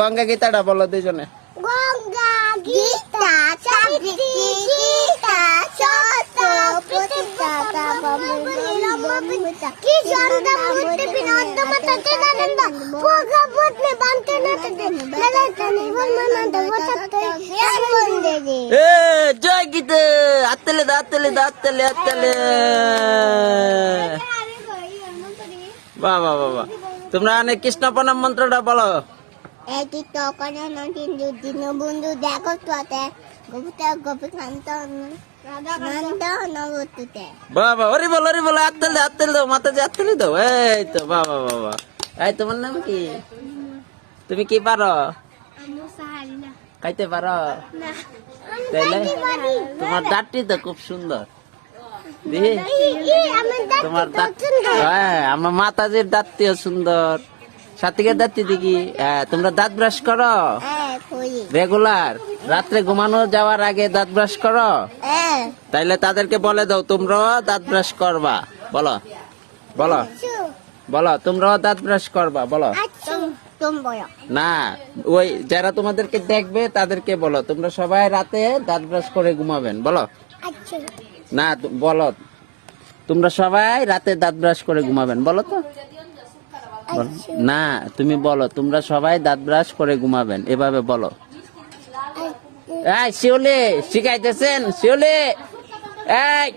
গঙ্গা গীতাটা বলো দুজনে। গঙ্গা গীতা সাবিত্রী সীতা সত প্রতিষ্ঠাতা বমুতা কি জন্দা মূর্তি বিনন্দ মাতা তেনানন্দ ভগবত মে বান্তে নাতে ললাতনি বলমানন্দ বচতে বন্দেজি। এ জয় গীতা, আত্তলে দাত্তলে দাত্তলে আত্তলে। বাহ বাহ বাহ বাহ। তোমরা অনেক কৃষ্ণ প্রণাম মন্ত্রটা বলো। এটি তো কোন নদিন দিন বন্ধু দেখো তোতে গোপতা গোপকান্ত নন্দ নবতুতে। বাহ বাহ, ওরে বলো আত্তলে আত্তলে দাও, মাতাজি আত্তলে দাও। এই তো বাহ বাহ বাহ বাহ। এই তোমার নাম কি? তুমি কি পারো? খাইতে পারো? তাইলে তোমার দাঁতটি তো খুব সুন্দর। দেখি তোমার দাঁত। হ্যাঁ, আমার মাতাজির দাঁতটিও সুন্দর, সাথীকে দাঁতটি দেখি। তোমরা দাঁত ব্রাশ করো রেগুলার? রাত্রে ঘুমানো যাওয়ার আগে দাঁত ব্রাশ করো? তাইলে তাদেরকে বলে দাও তোমরাও দাঁত ব্রাশ করবা। বলো বলো বলো, তোমরাও দাঁত ব্রাশ করবা। বলো না, ওই যারা তোমাদেরকে দেখবে তাদেরকে বলো তোমরা সবাই রাতে দাঁত ব্রাশ করে ঘুমাবেন। বলো না, বলো তোমরা সবাই রাতে দাঁত ব্রাশ করে ঘুমাবেন। বলো তো না, তুমি বলো তোমরা সবাই দাঁত ব্রাশ করে ঘুমাবেন, এভাবে বলো। এই শিউলি শিখাইতেছেন? শিউলি, এই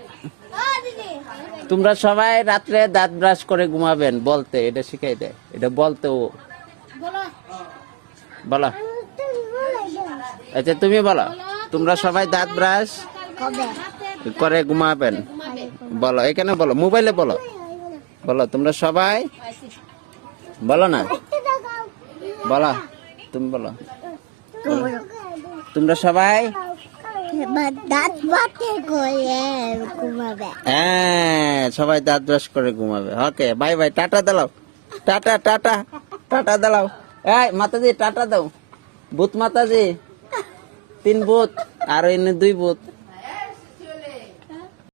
তোমরা সবাই রাত্রে দাঁত ব্রাশ করে ঘুমাবেন বলতে, এটা শিখাই দেয়, এটা বলতে ও। বলো আচ্ছা, তুমি বলো তোমরা সবাই দাঁত ব্রাশ করে ঘুমাবেন। বলো এখানে, বলো মোবাইলে বলো। বলো তোমরা সবাই, বলো না, বলো তুমি বলো। তোমরা সবাই দাঁত বাটে করে ঘুমাবে। হ্যাঁ, সবাই দাঁত ব্রাশ করে ঘুমাবে। ওকে, বাই বাই, টাটা দাও, টাটা টাটা টাটা দাও। এই মাতাজি টাটা দাও। ভূত মাতাজি 3 ভূত আর এনে 2 ভূত।